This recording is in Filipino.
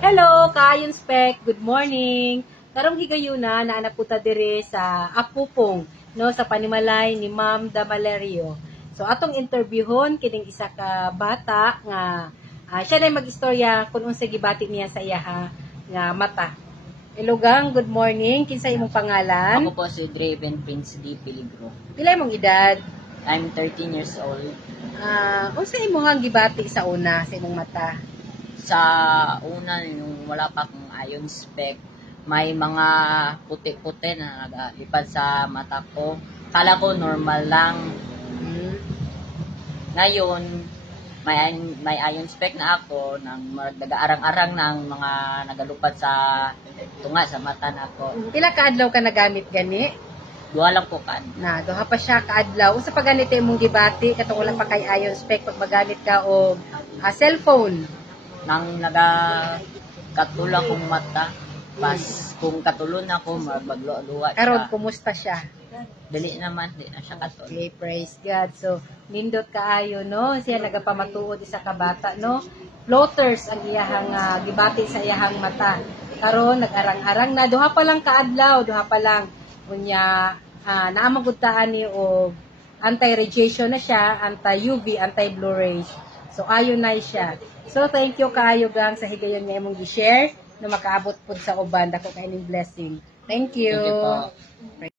Hello, kaayon spec. Good morning. Karong higayuna na anak puta dire sa Apupong, no, sa panimalay ni Ma'am Damalerio. So atong interviewon kining isa ka bata nga siya na mag-istorya kung unsa gibati niya sa iyaha nga mata. Ilugang, good morning. Kinsa imong pangalan? Ako po si Draven Prince D. Peligro. Pila imong edad? I'm 13 years old. Unsa imong gibati sa una sa imong mata? Sa una, nung wala pa akong iron spec, may mga puti-puti na nagalipad sa mata ko. Kala ko normal lang. Ngayon, may iron spec na ako, nang nag-arang-arang ng mga nagalupad sa tunga sa mata na ako. Pila ka adlaw ka nagamit gani? Duha lang po kan. Duha pa siya kaadlaw. Unsa pa ganito imong gibati katong wala pa kay iron spec pag magamit ka og cellphone? Nang nagakatulang kong mata, pas kung katulon ako, magluwa siya. Karon kumusta siya? Dali naman, di na siya katulon. Okay, praise God. So, nindot kaayo, no? Siya nagapamatuod isa ka bata, no? Floaters ang iyahang gibati sa iyahang mata. Karon nag-arang-arang na. Duha pa lang kaadlaw, duha pa lang. Kunya, naamagudtaan ni o anti-radiation na siya, anti-UV, anti-blue rays. So, ayon na siya. So, thank you kaayo gang sa higayon nga imong gi-share na makaabot pud sa uban. Dako kay ning blessing. Thank you. Thank you po.